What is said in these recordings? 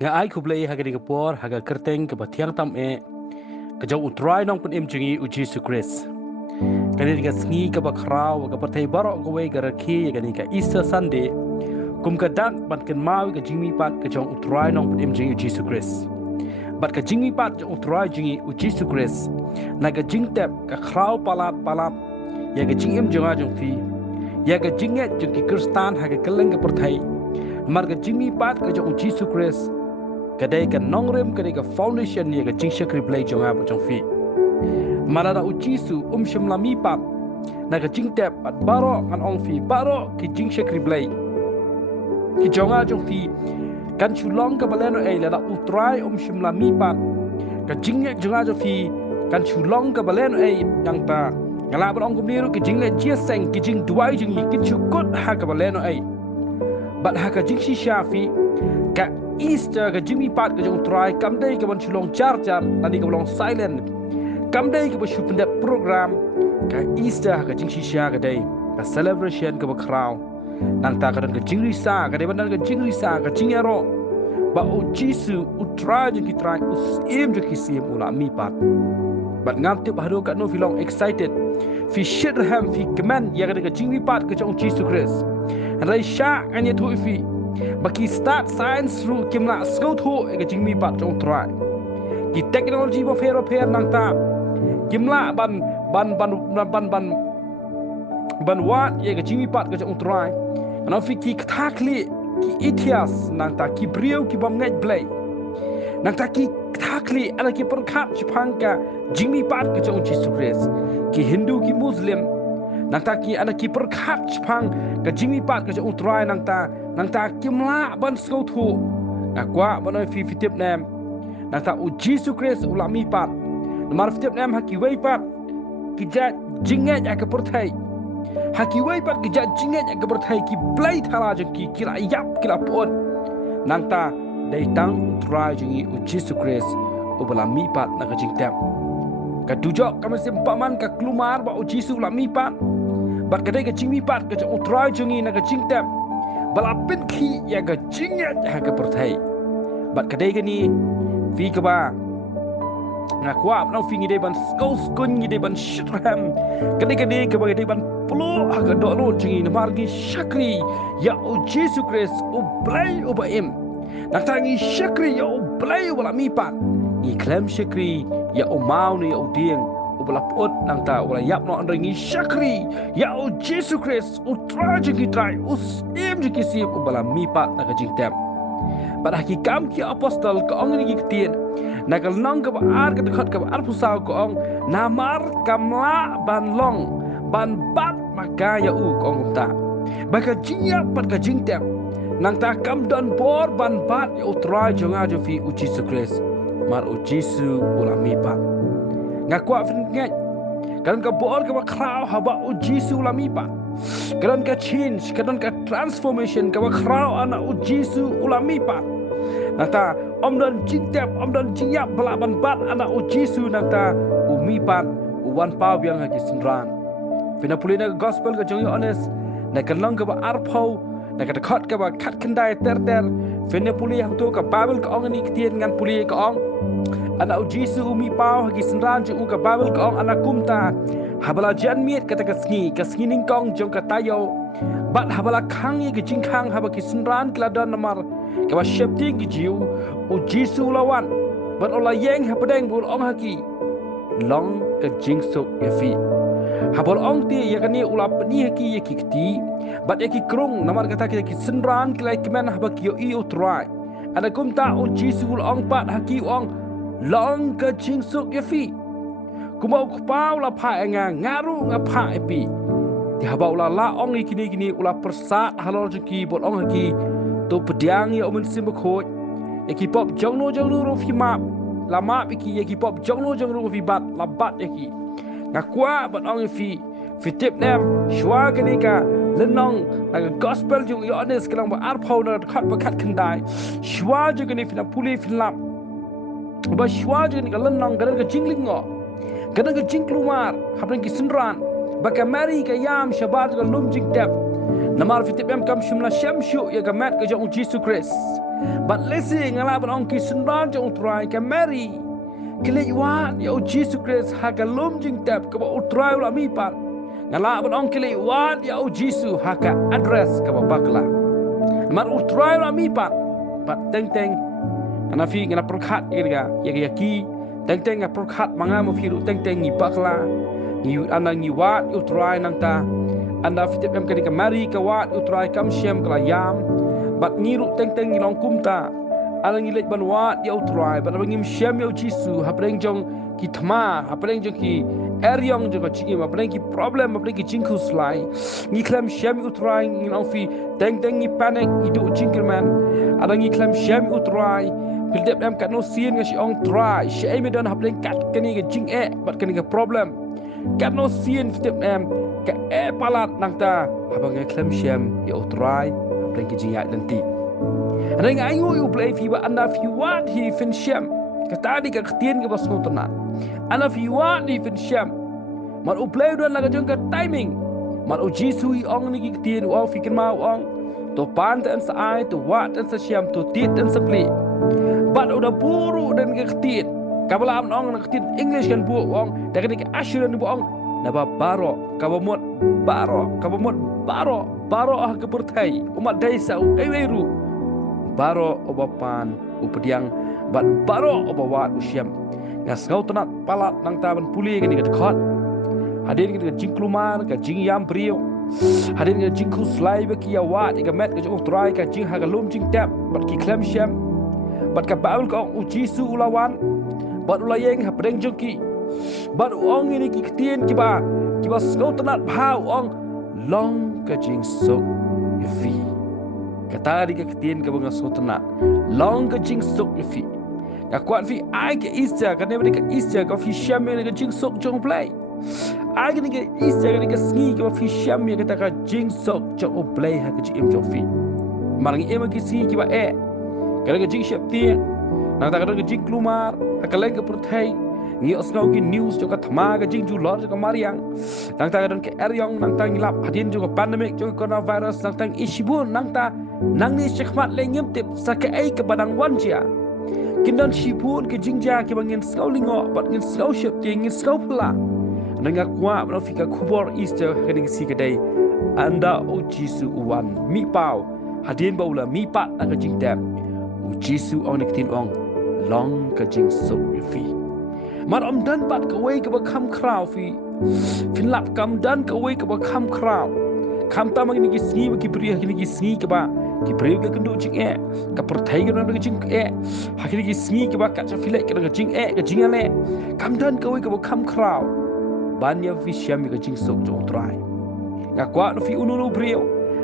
nga ai kublai haga ni kapor haga kerteng ke batiang tam ke jau utrai nong pun imjingi uji su Chris kani ga sngi ke bakrau ga patai barok go we ga rakhi ga ni ka Easter Sunday kum ka dak bat ken mau ga jingmi pat ke jau utrai nong pun imjingi uji su Chris bat ka jingmi pat jau utrai jingi uji su Chris na ga jingtep ka krau palat ya ga jingim jonga jong fi ya ga jinget jong ki kristan haga keleng ga patai mar ga jingmi pat ke jau uji su Chris kadai ka nongrem kadai ka foundation ni ka jingsha kriblai jonga ba jong fi marada uchisu shimla mi pap na ka jingtep at baro an ong fi baro ki jingsha kriblai ki jonga jong fi kan chulong ka baleno ei la utrai shimla mi pap ka jingya jonga jong fi kan chulong ka baleno ei yang ta ngala ba ong kumniru ki jingle jiaseng ki jing duai jingi ki chukut ha ka baleno ei bat ha ka jingshi shafi ka Easter ka jimmy pat ka jong try kam dai ka ban chulong char tani ka long silent kam dai ka ba shupnda program ka Easter ka jing shisha ka dai ka celebration ka ba crown nang ta ka ka jing risa ka dai ban ka jing risa ka jing ero ba o jisu u try jing ki try u sim jing ki sim ula mi pat bat ngam tip hado ka no filong excited fi shirham fi command ya ka jing pat ka jong jisu Christ rai sha anya thu fi baki start science through kimla skau tho ga jingmi pat jong try ki technology bo fero pher nang ta kimla ban wat ye ga jingmi pat ga jong try ana fi ki thakli ki itias nang ta ki brieu ki bam ngai play nang ta ki thakli ana ki perkhat chipang ka jingmi pat ga jong Jesus Christ ki Hindu ki Muslim nang ta ki ana ki perkhat chipang ka jingmi pat ga jong try nang ta kimla ban skau thu akwa ban fi fitip nem nang ta u Jesus Christ ulami pat mar fitip nem haki wei pat ki ja jinget ak perthai haki wei pat ki ja jinget ak perthai ki play thala je ki kila yap kila pon nang ta dai tang try jingi u Jesus Christ ulami pat na ka jingtem ka dujo kamasim paman ka klumar ba u Jesus ulami pat bat kadai ka jingmi pat ka try jingi na ka jingtem balapin ki ya ga jinget ha ka perthai bat kadai ka ni fi ka ba na kwa na fi ngi dai ban skos kun ngi dai ban shitram kadai ka ba dai ban plo ha ka do lo jingi na margi shakri ya o Jesus Christ o blai o ba im na tangi shakri ya o blai o la mi pat i klem shakri ya o mau ni o ding ubala pot nang ta wala yap no andringi shakri ya o Jesus Christ o tragedy try o sim ji kisi ubala mi pat na ka jingtem pada ki kam ki apostol ka ong ni kitien na kal nang ka ar ka khat ka ar pusau ka ong na mar kamla ban long ban bat maka ya u ka ong ta baka jinya pat ka jingtem nang ta kam don bor ban bat ya o try jonga jo fi o Jesus Christ mar o Jesus ula mi pat ngakwa fnget kan ka bor ka krau haba o Jesus ulami pa kan ka change kan ka transformation ka krau ana o Jesus ulami pa nata omdan jintep omdan jiya balaban bat ana o Jesus nata umi pa wan pa yang ha kisran fina pulina gospel ka jongi honest na kan lang ka ba arpau na ka khat ka ba khat khandai ter fina puli hang to ka bible ka ong ni kitien ngan puli ka ong ana o Jesus umi pau hagi senran ju ka babel ka ong ana kumta habala jan miet kata ka sngi ning kong jong ka tayo bat habala khang ye jing khang haba ki senran kladan namar ka ba shepting ki jiu o Jesus lawan bat ola yeng ha pedeng bul ong hagi long ka jing sok ye fi habol ong ti ye kani ula pani haki ye ki kti bat ye ki krung namar kata ki senran klai kemen haba ki yo i o try ana kumta o Jesus ong pat haki ong long ka jing sok ye fi kumau kupau la pha nga ngaru nga pha epi ti habau la ong kini ula persat halor jeki bot ong ki to pediang ye omen sim khoj ye ki pop jongno ro fi map la map ki ye ki pop jongno ro fi bat la bat ye ki ngakwa bot ong fi tip nem shwa kini ka lenong na gospel ju yo honest kalang ba ar phau na khat ba khat khandai shwa ju kini fi na puli fi lap ba shwa ju ni ka lenong ka ka jingling ngo kadang ka jing keluar habang ki senran baka mari ka yam shabat ka lum jing tep namar fitip em kam shumla shamshu ya ka mat ka jong Jesus Christ But lesi ngala ban ong ki sendan jong utrai ka Mary kile wat ya Jesus Christ haka lom jing tap ka utrai la mi pat ngala ban ong kile wat ya Jesus haka address ka bakla mar utrai la mi pat teng teng ana fi ngana perkhat irga ya ki teng teng perkhat manga mo fi teng teng ni bakla ni ana ni wat utrai nang ta anda fitip em ka Mary ka wat utrai kam shem kala yam bat ngiru teng teng ni long kumta alang ilet banwat ya utrai bat bangim shem ya jisu hapreng jong ki thma hapreng jong ki eryong jong chi ma hapreng ki problem hapreng ki jingku slai ni klam shem utrai ni long fi teng teng ni panic ni do jinkerman alang ni klam shem utrai pildep em kat no sien nga si ong try she me don hapreng kat kani ga jing bat kani ga problem kat no sien fitip em ka palat nang ta habang klam shem ya utrai hapreng ki jing ya nanti Ring ayu you play fi ba anda fi wat hi fin shem ka tadi ka ktien ka basno tana ana fi wat hi fin shem mar u play don la jong ka timing mar u jisu i ong ni ki ktien u fi kin ma ong to pan ta sa ai to wat ta shem to tit ta sa pli bat u da buru dan ka ktien ka bala am ong na ktien english kan bu ong da ka assuran bu ong na ba baro ka ba mot baro ah ka bertai umat desa u eweru baro obapan upediang bat baro obawat usiam ngas ngau tenat palat nang taban puli kan dekat khot hadir kan jingklumar ka jing yam prio hadir kan jingku slai be kia wat ka met ka jong try ka jing ha ka lum jing tap bat ki klem siam bat ka baul ka ujisu ulawan bat ulayeng ha pedeng jongki bat ong ini ki ktien ki ba ngau tenat phau ong long ka jing sok fi kata di ketien ke bunga sotna long ke jing sok fi ka kwan fi ai ke isja ka ne ke isja ka fi sham ne ke jing sok jong play ai ke isja ke sngi ka fi sham ne ka ka jing sok jong play ha ke jing jong fi marang e ma ki si ki ba ka ke jing shap ti na ta ka ke jing klumar ka le ke perthai ni osngau ki news jo ka thma ka jing ju lor ka mariang nang ta ke eryong nang ta ngilap hadin jo ka pandemic jo coronavirus nang ta ishibun nang ta nang ni sykhmat le ngim tip sa ke ai ke badang wanjia kindan shibun ke jingja ke bangin skau lingo bat ngin skau ship ti ngin skau pla nang akwa no fika kubor easter heading si ke dai anda o jisu uwan mi pau hadin baula mi pat ka jing tap o jisu on tin ong long ka jing so fi mar om dan pat ka wei ka ba kham kraw fi lap kam dan ka wei ka ba kham kraw kham ta mang ni ki sngi ki priya ki sngi ka ba ki priya ka kundu jing ka perthai ka no jing ha ki sngi ka ba ka cha filai ka jing ka jing ale kam dan ka wei ka ba kham kraw ban ya fi sham ka jing sok jong try nga kwa no fi unu priya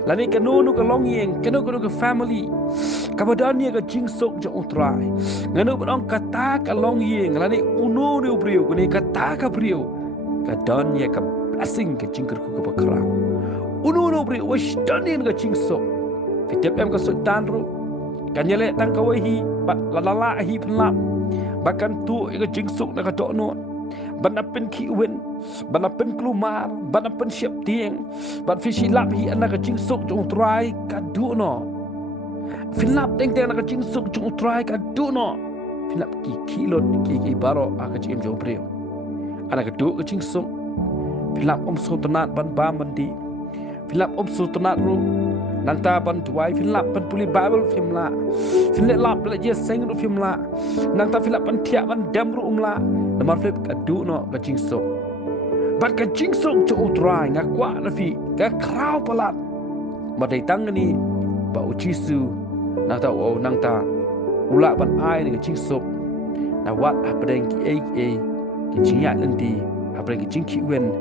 lani ka no ka long yeng ka no ka family ka badan ya ka jing sok jong try ngano ba ka ta ka long yeng lani unu no priya ko ni ka ta ka priya ka dan ya ka blessing ka jing ka ba kraw unu no priya wish dan ka jing sok fitip em ka sultan ru kanyele tang ka hi bat lalala hi phlap bakan tu ka jing sok na ka to no banapin ki wen banapin klumar banapin siap tieng ban fishi lap hi anak ka jing sok jong try ka du no filap teng teng ka jing sok jong try ka du no filap ki kilot ki baro ka jing jong prio anak ka du ka jing sok filap sultanat ban ba mandi filap sultanat ru nang ta ban tuai filap ban puli bible filmla filap la je seng ru filmla nang ta filap ban tiak ban dam ru umla namar flip ka du no ka jing sok bat ka jing sok cho utrai nga kwa na fi ka kraw palat ma dai tang ni ba u jisu nang ta o nang ta ula ban ai ni ka jing sok na wat apdeng ki ki jing ya nanti apdeng ki jing ki wen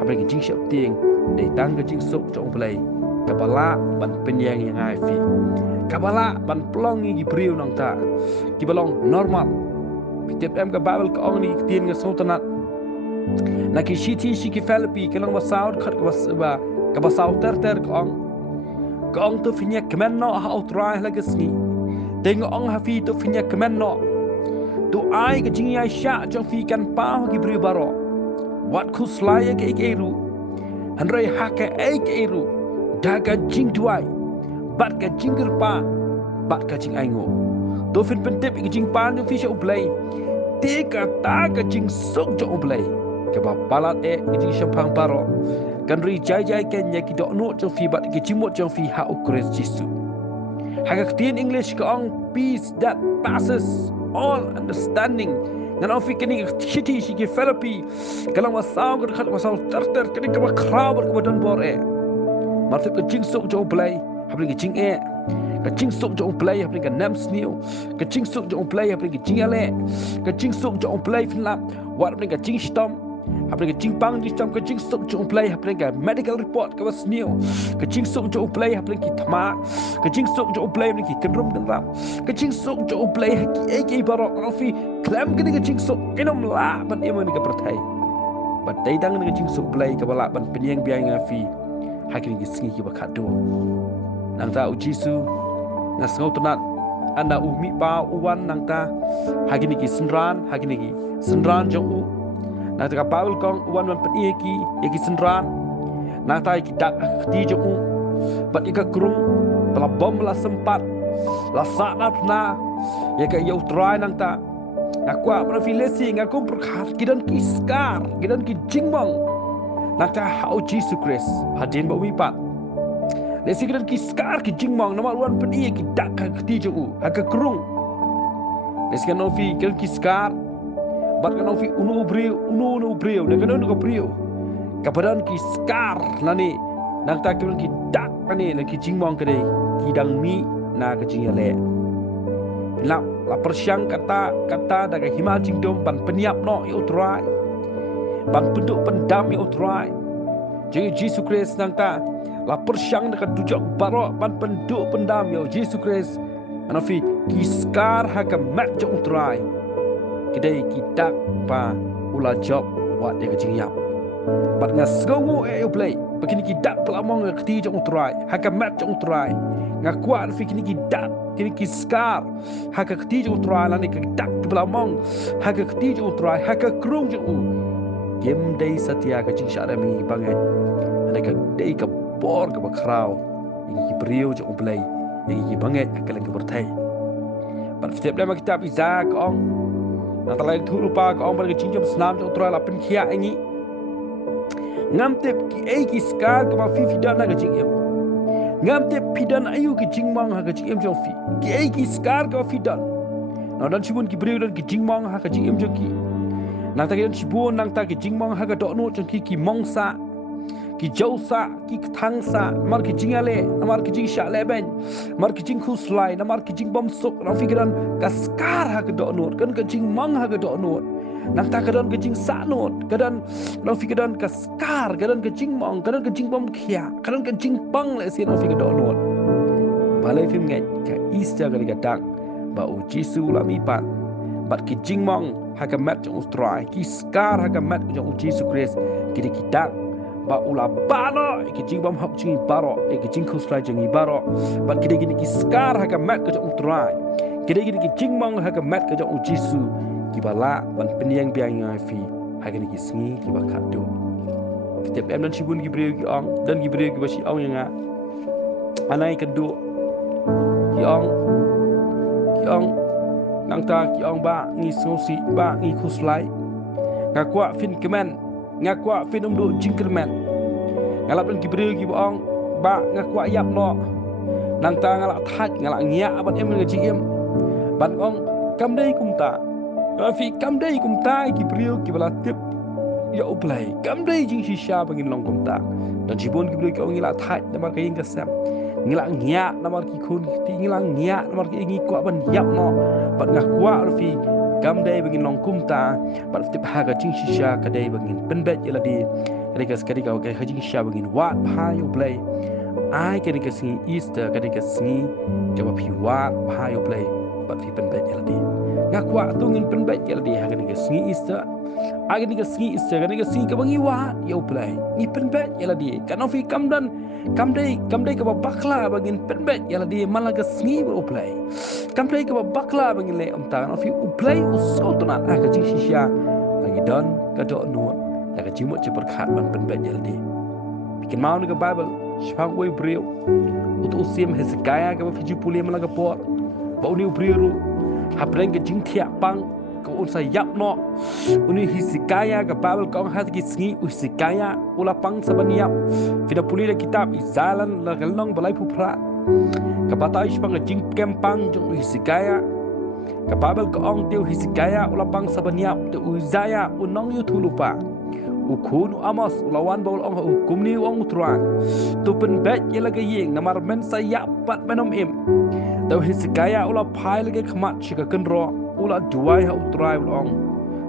apdeng ki jing shop tieng dai tang ka jing sok cho play kabala ban penyang yang ai fi kabala ban plong gi priu nang ta ki balong normal pitep em ka bible ka ong ni tien nga sultanat na ki shiti shi ki felipi ka lang basaud khat ka basaud ter ka ong to finya kemen no ha utrai la gesni teng ong ha fi to finya kemen no tu ai ka jing ya sha jong fi kan pa ki priu baro wat khu slaya ke ru hanrai ha ka ke ru daga jing tuai bat ka jingger pa bat ka jing ai ngo to fin pentep ki jing pan fi sha ublai te ka ta ka jing sok jo ublai ke ba palat ki jing shampang paro kan ri jai ken ya ki do no jo fi bat ki jing mo jo fi ha ukres jisu haga tin English ka ong peace that passes all understanding ngan au fi kini chiti shi ki therapy kalang wasau ka khat wasau tartar kini ka ba khraw ka don bor mar ka jing sok jo ublai habli ki jing ka jing sok jo play habli ka nam snew ka jing sok jo play habli ka jing ale ka jing sok jo play finlap wat habli ka jing stom habli ka jing pang di stom ka jing sok jo play habli ka medical report ka was snew ka jing sok jo play habli ki thma ka jing sok jo play habli ki krum dan rap ka jing sok jo play ki ek barok alfi klam ka jing sok inom la ban emon ka prathai bat dai dang ka jing sok play ka bala ban penyeng biang fi hakin ki singi ki bakado nang ta ujisu na sngau tunat anda umi pa uwan nang ta hagini ki senran jong u nang ta paul kong uwan man pen ki senran nang ta ki dak ti jong u bat ika krung pela bom la sempat la sanat na ya ka yau try nang ta akwa profilesi ngakum perkhat kidan ki skar kidan ki jingmong nang ta hau Jesus Christ hadin ba umi pa Lesi kidan ki skar ki jingmang nama luan peni ki dak ka ti ju ha ka krung. Lesi kan ofi kidan ki skar bat kan ofi uno breu de kan no breu. Kapadan ki skar nani nang ta kidan ki dak ani na ki jingmang kade ki dang mi na ka jingale. La persyang kata daga himal jingdom ban peniap no yo try. Ban penduk pendam yo try. Jadi Jesus Christ nang ta la persyang dekat tujak barok ban penduk pendam yo Jesus Christ anafi kiskar haka mat jong try kedai kita pa ula job wat de kecing yap bat ngasngu yo play begini kita pelamong keti jong try haka mat jong try ngakwa fi kini kita kini kiskar haka keti jong try lani kita pelamong haka keti jong try haka krung jong game day satya kecing syara mi bangai ada ka day ka bor ka bakraw yang beriu je umplay yang banget akalan ka bertai par setiap lama kita bisa kong na talai thu rupa kong bar kicing jam snam jong tra la pen khia angi ngam tep ki ki skar ka ma fi dan na kicing em ngam tep pidan ayu kicing mang ha kicing em jong fi ki skar ka fi dan na dan sibun ki beriu dan kicing mang ha kicing em jong ki na ta ki sibun nang ta kicing mang ha ka dok no jong ki mongsa ki jausa ki thangsa mar ki jingale mar ki jing sha leben mar ki jing khuslai mar ki jing bom sok na fikiran kaskar ha do not kan ka jing mang ha do not nang ta kadon ka jing sa not kadon na fikiran kaskar kadon ka jing mang kadon ka jing bom khia kadon ka jing pang le si na fikir do not balai film ngai ka Easter ka dang ba u Jisu la mi pat bat ki jing mang ha ka mat jong ustrai ki skar ha ka mat jong Jesus Christ ki kita ba ula bano ki jing bom hok jing baro ki jing khusrai jing baro ba kide gini ki skar ha ka mat ka jong trai kide gini ki jing mong ha ka mat ka jong Jisu ki bala ban peniang biang ngai fi ha gini ki sngi ki ba khadu setiap em dan sibun ki breu ki ong dan ki breu ki ba si ong yang anai kedu ki ong nang ta ki ong ba ngi sosi ba ngi khuslai ngakwa fin kemen ngakwa fin umdu jingkermen ngalap dan kibreu ki bong ba ngakwa yap no nang ta ngalak thaj ngalak ngia ban em ngi jing ban ong kam dei kum ta fi kam dei kum ta kibreu ki bala tip ya uplai kam dei jing shisha bangin long kum ta dan jibon kibreu ki ong ngalak thaj namar kaing kasam ngalak ngia namar ki khun ti ngalak ngia namar ki ngi kwa ban yap no ban ngakwa fi kam day bangin long kumta par tip haga jing shisha kadai bangin penbet yeladi kadai skadi ka kai hajing shisha bangin wat phayo play ai kadai ka singi Easter kadai ka singi jawab pi wat phayo play par fi penbet yeladi ngakwa tungin penbet yeladi haga ni ka singi Easter aga ni ka singi Easter kadai ka singi ka bangi wat yo play ni penbet yeladi kan fi kam day ka bakla bangin penbet yeladi malaga singi bo play kam play ka bakla bangin le amta fi play usotuna aga jing shisha lagi don ka do no laga jimot je berkhat ban penbet yeladi bikin mau ni ka Bible shpang we breu utu sim Hezekiah ka fi jupuli malaga por ba uni ubriru habreng ke jing thia pang ko un sa yap no uni hisikaya ka babel kong hat ki sngi usikaya ula pang sabaniap fida puli kitab izalan la galong balai phupra ka batai pang jing kempang jong hisikaya ka babel kong tiu hisikaya ula pang sabaniap te uzaya unong yu thulupa ukun amos ulawan baul ong hukum ni ong utruan tu pen bet yelaga yeng namar men sayap pat menom im tau hisikaya ula pai lagi khmat chika kenro ula duai ha utrai ong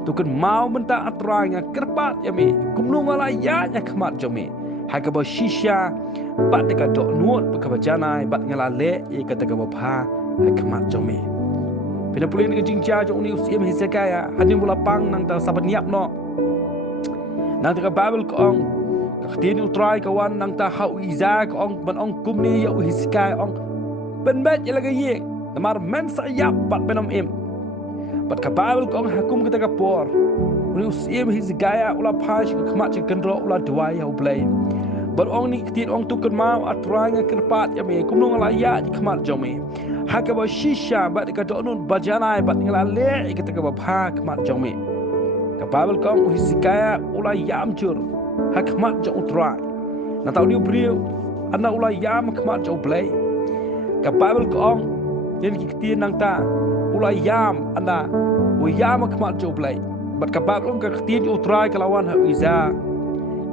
tu kan mau menta atrai nga kerpat yami kumnung ala ya nya khmat jami haga ba shisha bat deka dok nuot ka bajanai bat ngala le e ka daga ba pha ha khmat jami pina pulin ke jingja jong ni usim hisikaya hadim ula pang nang ta sabaniap no nang ta babel ko ong kaktin utrai kawan nang ta hau iza ko ong ban ong kumni ya uhiskai ong ben bet ya laga ye namar men sayap bat benom im bat ka babel ko ong hakum kita ka por uni usim hisgaya ula phash ka khmat chi kendro ula dwai hau play bat ong ni ktin ong tukun mau atrai nga kerpat ya me kumnong ala ya di khmat jome haka ba shisha bat ka donun bajanai bat ngala le kita ka ba pha khmat jome ka babel kong uhisikaya ula yam chur hakmat jo utrai na tau diu priu ana ula yam khmat jo play ka babel kong yen ki ktin nang ta ula yam ana u yam khmat jo play bat ka babel ka ktin utrai kalawan ha iza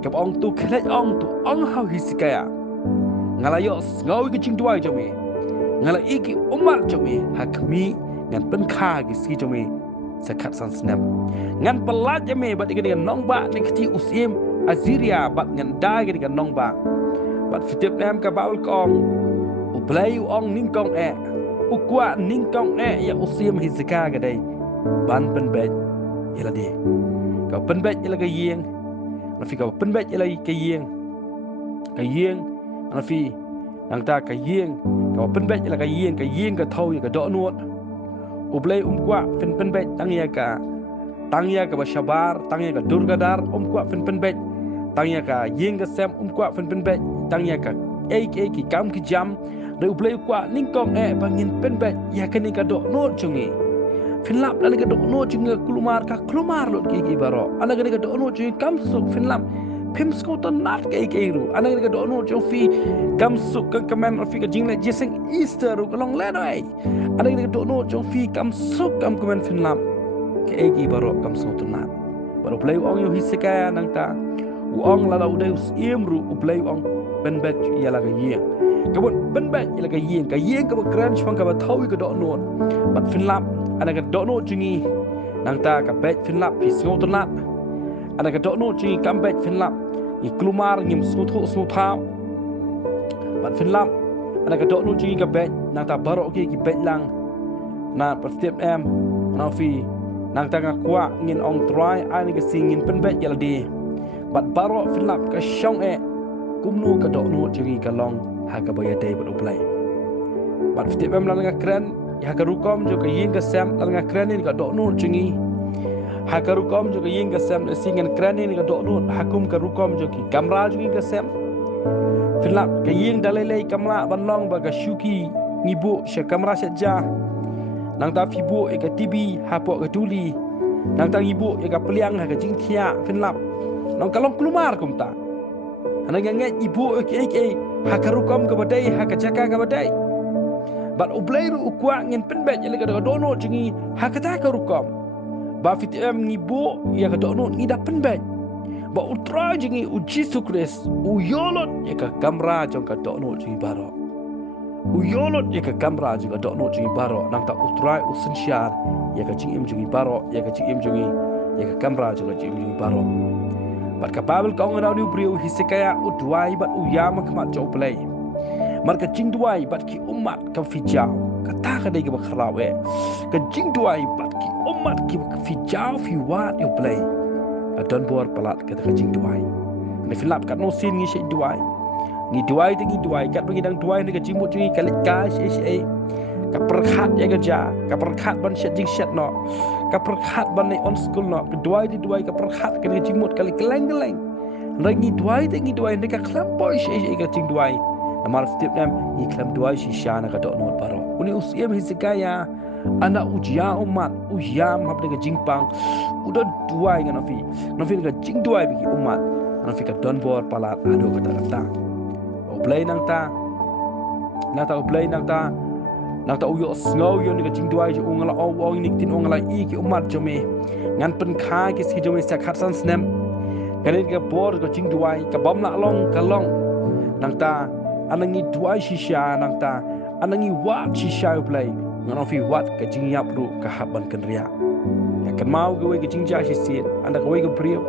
ka ong tu khlej ong tu ong ha hisikaya ngalayos ngau ki ching tuai jo me ngala iki umar jo me hakmi ngan pen kha ki si jo me sakat san snap ngan pelat jame bat dengan nong ba ning kti usim aziria bat ngan dai dengan nong ba bat fitip nam ka baul kong u play ong ning kong e u kwa ning kong e ya usim hisika ga dai ban pen bet yela de ka pen bet yela ga yeng na fi ka pen bet yela ka yeng na fi nang ta ka yeng ka pen bet yela ka yeng ka thau ya ka do nuot ublay kwa pen bet tangya ka bashabar tangya ka durgadar kwa pen bet tangya ka yeng ka sem kwa pen bet tangya ka ki kam ki jam de ublay kwa ningkom e bangin pen bet ya kani ka do no chungi finlap la ka do no chungi klumar lot ki baro ana ka do no chungi kam suk finlap pimsko to nat ke ru ana ka do no chung fi kam suk ka kamen fi ka jingle jesing easter ru long le noi ana ka do no chung fi kam suk kam kamen finlam ke baro kam suk to nat baro play ong yo hisika nang ta u ong la u deus imru u play ong ben bet ya la ka yeng ka bon ben bet ya la ka yeng ka crunch fang ka ba thawi ka do no bat finlam ana ka do no chingi nang ta ka bet finlam fi suk to nat ana ka do no chingi kam bet finlam i klumar ngim snu thao bat finlam ana ka do no chingi ka bet nang ta baro ki bet lang na pertip em na fi nang ta ka kwa ngin ong try ani ka singin pen bet yala di bat baro finlam ka shong e kumnu ka do no chingi ka long ha ka baya dei bat uplay bat pertip em lang ka kren ya ka rukom jo ka yin ka sam lang ka kren ni ka do no chingi hakarukom juga ying ka sem singan krani ni ka do no hakum ka rukom jo ki kamra jo ka sem filap ka ying dalai kamla banlong ba ka shuki ngibu she kamra saja nang ta fibu e ka tibi hapo ka duli nang ta ngibu e ka pliang ha ka jingthia filap nang kalong klumar kumta ana nge ibu ke hakarukom ka badai ha ka jaka ka badai bat ublairu ukwa ngin penbet le ka do no jingi ha ka ta ka rukom ba fit em ngibo ya ka dono ngida penbet ba utra jingi u Jesus Christ u yolot ya ka kamra jong ka dono jingi baro u yolot ya ka kamra jong ka dono jingi baro nang ta utra u sensyar ya ka jingi jingi baro ya ka jingi jingi ya ka kamra jong ka jingi baro bat ka babel ka ngana ni priu hisikaya u duai bat u yama kama jo play marka jing duai bat ki umat ka fijau kata ka dai ka khrawe ka jing duai bat ki umat ki fijau fi wat yo play adon bor palat ka jing duai ni filap kat no sin ngi shei duai ngi duai te ngi duai kat bagi dang duai ni ka jimut ngi kalit ka shei ka perkhat ya ka ja ka perkhat ban shet jing shet no ka perkhat ban ni on school no ka duai di duai ka perkhat ka jimut kali keleng-keleng rangi duai te ngi duai ni ka klampoi shei ka jing duai Namar fitip nam iklam dua shisha na kadok not baro. Uni usiam Hezekiah anak ujia umat ujam hab dengan jingpang udah dua dengan nafi dengan jing dua bagi umat nafi ka don bor palat ado kata oblay nang ta oblay nang ta uyo snow yo dengan jing dua jo ngala ong nik tin ngala I ki umat jome ngan pen kha ki si jome sak khat san snem ganin ka bor ko jing dua ka bom la long ka long nang ta anangi dua shisha nang ta anangi wa shisha oblay nganofi wat ka jingyap ru ka haban kan ria ya kan mau gawe ka jingja shi anda gawe ka brio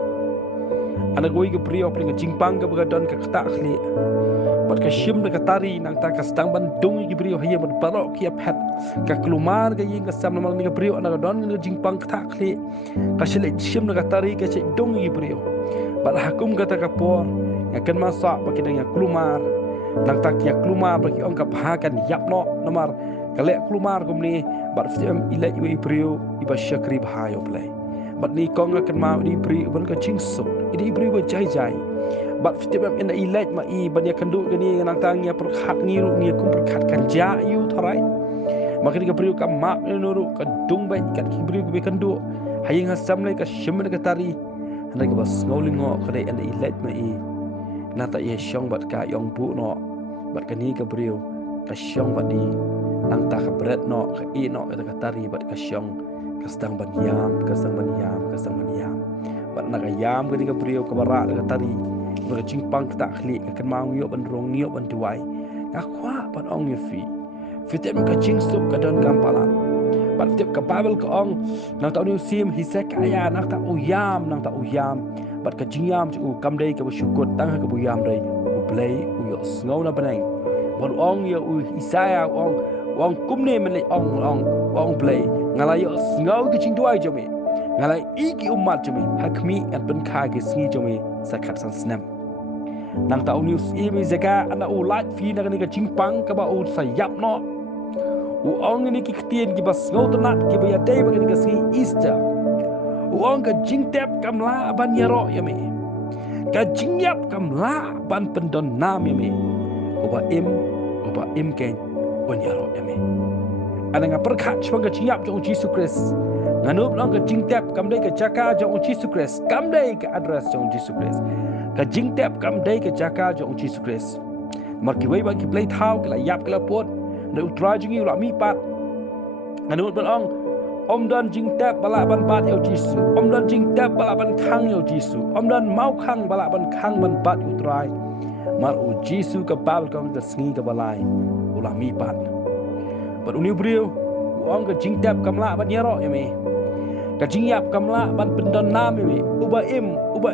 pring ka jingpang ka bagadon ka kata khli bat ka shim ka tari nang ta ka stang ban dung ki brio haye ban barok ki aphat ka klumar ka ying ka sam namal ni ka brio anda ka don ka jingpang ka khli ka shile shim ka tari ka che dung ki brio bat hakum ka ta ka por ya kan ma sa ba ki dang ya klumar nang ta ki klumar ba ki ong ka phakan yapno namar kalek kelumar kumni bat fiam ila iwe brio iba syakri bahayo play bat ni kong akan mau di brio ban ka chingso idi brio ba jai bat fiam ina ilaj ma I ban ya kandu gani nang tangnya perkhat ngiru ni kum perkhat kan ja yu tharai maka ni ka brio ka ma nuru ka dung ba kat ki brio be kandu haying hasam le ka shimna ka tari hanai ka bas ngaulingo ka dai ina ilaj ma I nata ye syong bat ka yong bu no bat kani ka brio ka syong bat di nang ta kabret no ka I no ka tari bat ka syong ka stang ban yam bat na ka yam ka brio ka bara ka tari ka jingpang ka khli ka mau yo ban rong yo ban duai ka kwa ban ong ye fi tem ka jingsup ka don gampalan bat tip ka babel ka ong nang ta ni sim Hezekiah nang ta uyam bat ka jingyam chu kam dei ka syukut tang ka buyam dei play yo snow na banang bat ong yo Isaiah ong kumne men ong play ngalai ngau ki ching duai jome ngalai I ki umat jome hakmi at ben kha ki sngi jome sakat san snam nang ta news I zaka ana u lat fi na ni ka jingpang ka ba u sayap no u ong ni ki ktien ki bas ngau tanat ki ba ya dei ba ni ka sngi Easter u ong ka jingtep kamla ban yaro yame ka jingyap kamla ban pendon nam yame oba im ken on yaro yame ana nga perkhat chwa ka jingyap jong Jesus Christ nganup long ka jingtep kamdai ka jaka jong Jesus Christ kamdai ka address jong Jesus Christ ka jingtep kamdai ka jaka jong Jesus Christ marki wei ba ki play thau ka yap ka pot na utra jingi la mi pat nganup long om dan jingtep bala ban pat yo Jesus om dan jingtep bala ban khang yo Jesus om dan mau khang bala ban khang ban pat utrai mar u Jesus ka bal kong ka sngi ka balai ula mi pat bat uni brio ong ka jingtep kamla ban yaro yame ka jingyap kamla ban pendon nam yame uba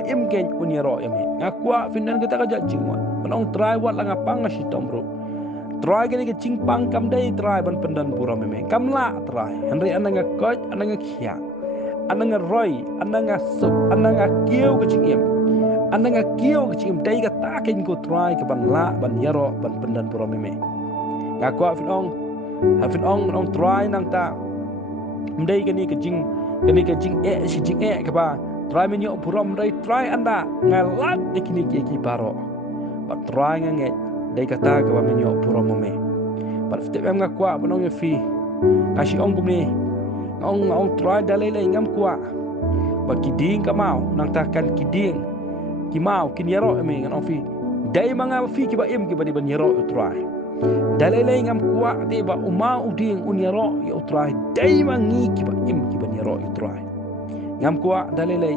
im ken uni yaro yame ngakwa finan kita ka jingwa banong try wat la ngapang si tombro try gani ka jingpang kam dai try ban pendon pura yame kamla try henry ananga koj ananga khia ananga roy ananga sup ananga kieu ka jingem ananga kieu ka jingem dai ka takin ko try ka ban la ban yaro ban pendon pura yame ngakwa Hafin ong try nang ta mdai kani ka jing si jing ka ba try men yo puram dai try anda ngalat ikini ki baro ba try nge dai kata ka ba men yo puram me ba step em ngakwa banong fi kasi ong kumni ong try dalai ngam kwa ba kiding ka mau nang ta kan kiding ki mau kin yaro me ngan fi dai manga fi ki ba im ki ba di ban yaro try dalai ngam kuat de ba uma uding unyaro ya utrai dai mangi ki ba im ki ba nyaro utrai ngam kuat dalai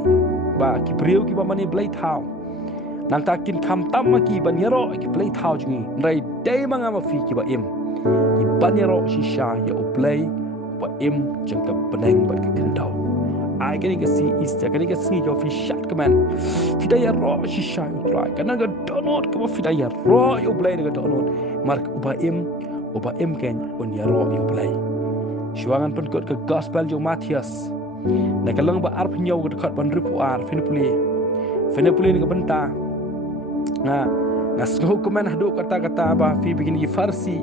ba ki priu ki ba mani blai thau nang takin kham tam ma ki ba nyaro ki blai thau jingi rai dai manga ma fi ki ba im ki ba nyaro shisha ya uplai ba im jang ka beneng ba ki kendau ai kani ka si Easter kani ka si jo fi shat kaman fidaya ro shisha utrai kana ga donot ka ba fidaya ro yo blai ga donot mark uba im ken on yaro yo play shuangan pun kot ke gospel jo Matius na kalang ba arp nyaw ko dekat ban ripu ar finipuli ni ka benta na snow kuman hadu kata ba fi bikin gi farsi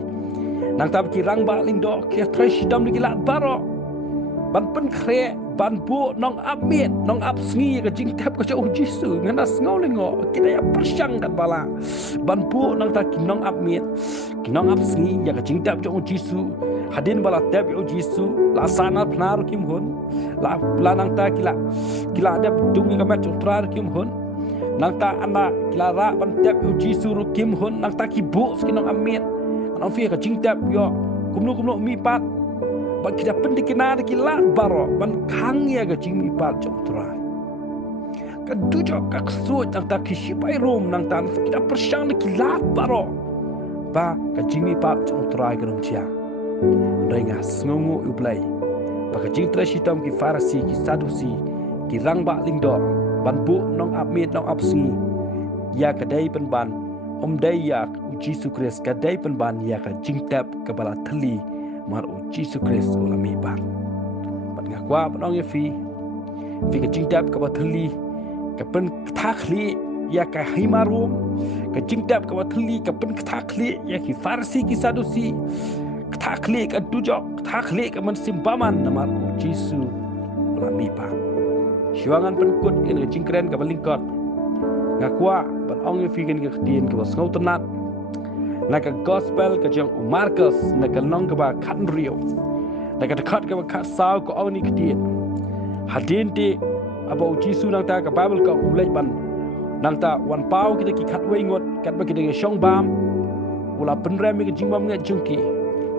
nang tab ki rang ba ling do ke fresh dam ni lat baro ban pen kre ban bu nong amit nong ap sngi ka jing tap ka chau Jisu ngana sngo lengo kita ya persyang kat bala ban bu nong ta kinong amit kinong ap sngi ya ka jing tap chau Jisu hadin bala tap chau Jisu la sana pnar kim hun la nang ta kila dap dungi ka mat chau trar kim hun nang ta ana kila ra ban tap chau Jisu ru kim hun nang ta ki bu kinong amit nong fi ka jing tap yo kumno mi pat ban kita pendikina kila baro ban kang ya ga jing mi pat jong trai ka dujo ka so tang ta kishipai rom nang tan kita persyang kila baro ba ka jing mi pat jong trai ga rom chia renga sngongo ublai ba ka jing tra shitam ki farasi ki sadusi ki rangba lingdor ban bu nong apmit nong apsi ya ka dai ban dai ya Jisu Kris ka dai ban ya ka jing tap ka bala thali mar Jisu Kris ola mi ba pat nga kwa panong ye fi ka jing tap ka ba thali ka pen thakli ya ka himarum ka jing tap ka ba thali ka pen thakli ya ki farsi ki sadusi thakli ka dujok thakli ka man simpaman mar Jisu ola mi ba siwangan penkut in ka jingkren ka balingkot nga kwa panong ye fi kan ka tin ka ba ngautanat naka gospel ka jang Markus naka nong ka ba khan rio naka khat ka ba khat saw ko awni kdien hadin te abo Jisu nang ta ka Bible ka ulai ban nang ta wan pau kita ki khat wei ngot kat ba kita shong bam ula penrem ka jing bam ngai jungki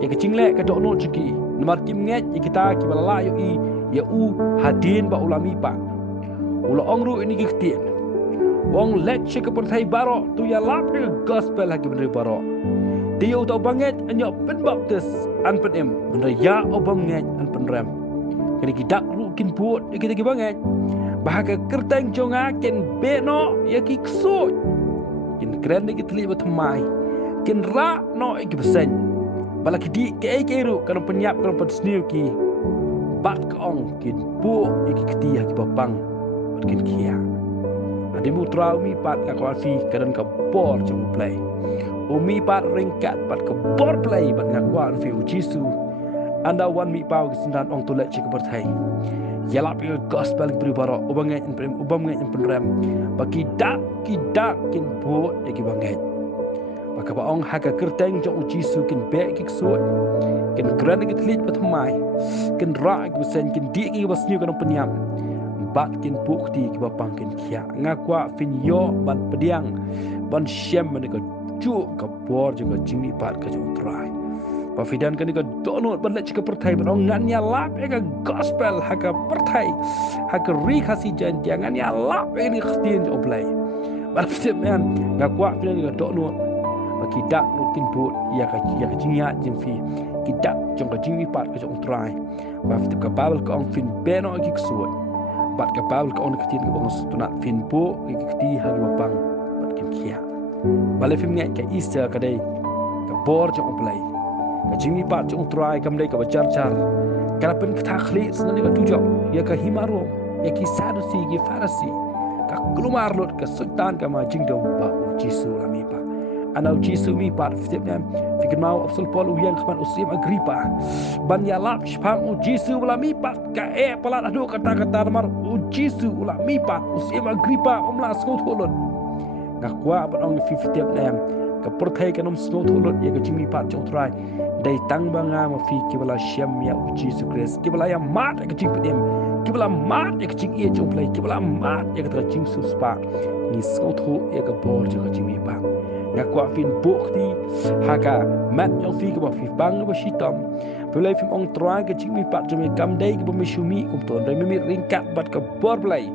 ya ka jingle ka do no jiki namar kim ngai ya kita ki bala la yo i ya u hadin ba ulami pa ula ongru ini ki kdien wong let check up thai baro tu ya lap ke gospel lagi bener baro dia utau banget anyo pen baptis an pen em bener ya obanget an pen ram kini kidak rukin buat kita ki banget bahaga kerteng jonga ken beno ya ki kso kin kren ki tli bat mai kin ra no ki besen bala ki di ke ru kan penyap kan pen sniu ki bat kong kin bu ki kti ki babang kin kia adimu trau mi pat ka kwafi kadan ka bor jong play umi pat ringkat pat ka bor play bat nga kwan fi Jisu anda wan mi pau kisindan ong tolek chi ka berthai yalap ke gospel bri baro ubangai in penram bagi dak kin bo ki bangai baka ba ong haka kerteng jong Jisu kin be ki so kin gran ki tlit pat mai kin ra ki sen kin di ki bas ni kan penyam bat kin bukti ki bapang kin kia ngakwa fin yo ban pediang ban shem man ka chu ka bor juga jingni pat ka jong trai pa fidan kan ka donot ban lech ka perthai ban ngan ya lap ka gospel ha ka perthai ha ka ri khasi jan jangan ya lap ni khtin oblai ban fidan man ngakwa fidan ka donot ba ki dak rukin bot ya ka jingya jing fi ki dak jong ka jingni pat ka jong trai ba fidan ka babel ka ong fin beno ki ksuat bat ka Paul ka on kitin ka bangos tunat fin po ikti hagi mapang bat kin kia bale fim ngai ka Easter ka dai ka bor jong play ka jingi pat jong try kam dai ka bacar kana pen ka khli snan ka tujo ya ka himaro ya ki sadusi ki farasi ka klumar lot ka sultan ka ma jingdom ba Jisu ami pa anau Jisu mi pat fitnam fikir mau apostol Paul uyang khman usim Agripa ban ya lap spam Jisu ula mi pat ka pelat adu kata-kata mar Jisu ula mi pat usim Agripa omla skot holot ngakwa ban ong 50 nam ka perthai kanom skot holot ya ka jimi pat jong trai dai tang banga ma fi kibala syam ya Jisu Kris kibala ya mat ka jing pedem kibala mat ya ka jing e jong play kibala mat ya ka jing suspa ni skot ho ya ka bor ka jimi pa ngakwa fin bukti haka mat yang fi ka fi bang ba shitam pelai film ong trai ke jing mi pat jome kam dai ke bemishumi umton dai mi ringkat bat ke bor play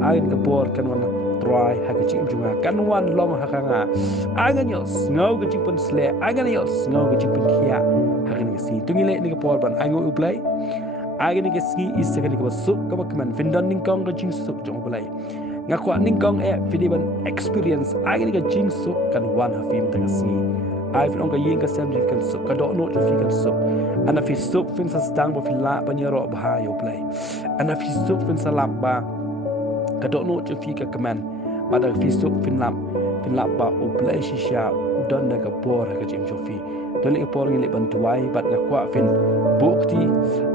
ain ke bor kan wan trai haka jing junga kan wan long haka nga angan yo ngau ke jing pen sle angan yo ngau ke jing pen kia haka ni si tungile ni ke bor ban ango uplay agan ni ke ski is ka ni ke sup ka ba keman findan ning kong ke jing sup jong play ngakwa ning kong video ban experience agan ni ke jing sup kan wan ha film tang si ai film ka ying ka sem kan sup ka do no fi kan sup ana fi sup fin sa stang bo fi la banyaro bah yo play ana fi sup fin sa lap ba ka do no fi ka keman pada fi sup fin lap ba o play shisha udon na ka bor ka jing fi tole ke por ngi ban tuai bat ngakwa fin bukti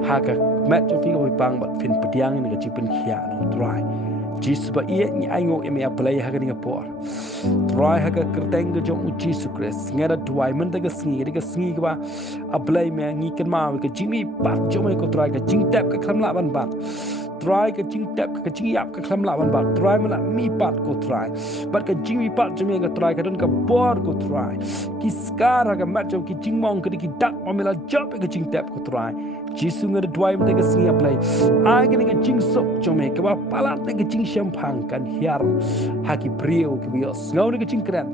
ha ka mat cho fi ko pang bat fin pediang ni ka jipen khia no try Jesus ba ia ni aingo eme apply ha ka ni por try ha ka kerteng ka jong Jesus Christ ngara duai men ta ka sngi ka ba apply me ngi kan ma ka jimi pat jo me ko try ka jing tap ka kham la ban ban try ka jing tap ka jing yap ka kham la ban ban try me la mi pat ko try bat ka jimi pat jo me ka try ka don ka bor ko try ki skar ha ka mat jo ki jing mong ka ki dak o me la job ka jing tap ko try Jesus ngada duai men ta ka sngi apply ai ka ni ka jing sok jo me ka ba palat ka jing shampang kan hiar haki brio ki bios ngau ni ka jing kran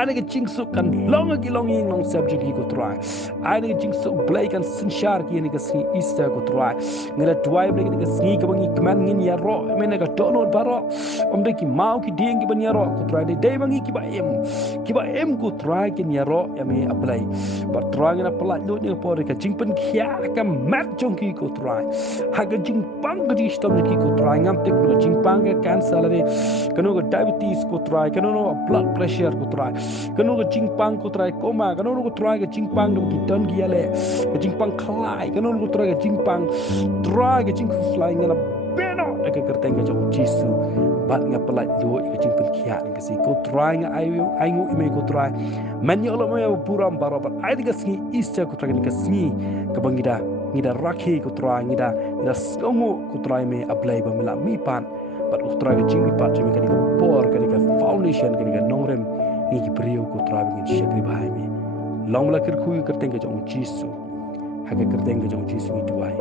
ai ka jing sok kan long ki long ying long subject ki ko try ai ka jing sok play kan sinshar ki ni ka sngi easter ko try ngada duai men ka sngi ka bangi kman ngin ya ro men ka dono baro om de ki mau ki ding ki ban ya ro ko try de bangi ki ba em ko try ki ya ro ya me apply ba try ngana pala lo ni ko ka jing pen khia ka mat jong ki ko try ha ka jing pang ka jing stom ki ko try ngam tek no jing pang ka cancer le kanu ka diabetes ko try kanu no blood pressure ko try kanu ka jing pang ko try koma kanu ko try ka jing pang no ki ton ki ale ka jing pang khlai kanu ko try ka jing pang try ka jing flying ngana beno ka kerteng ka jong jisu bat nga pala yo ka jing pen khia ni ka si ko try nga ayu ime ko try man yo lo mo buram barobat ai ka singi easter ko try ka singi ka bangida ngida rakhi ko try ngida songo ko try me apply ba mala mi pan bat ko try ka jing mi pat jing ka ni ka por ka ni ka foundation ka ni ka nongrem ni ki brio ko try ngin shakri bhai me long la kir khu kerteng ka jong jisu ha ka kerteng ka jong jisu ni duai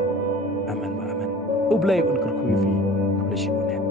amen ba amen ublay un kir khu fi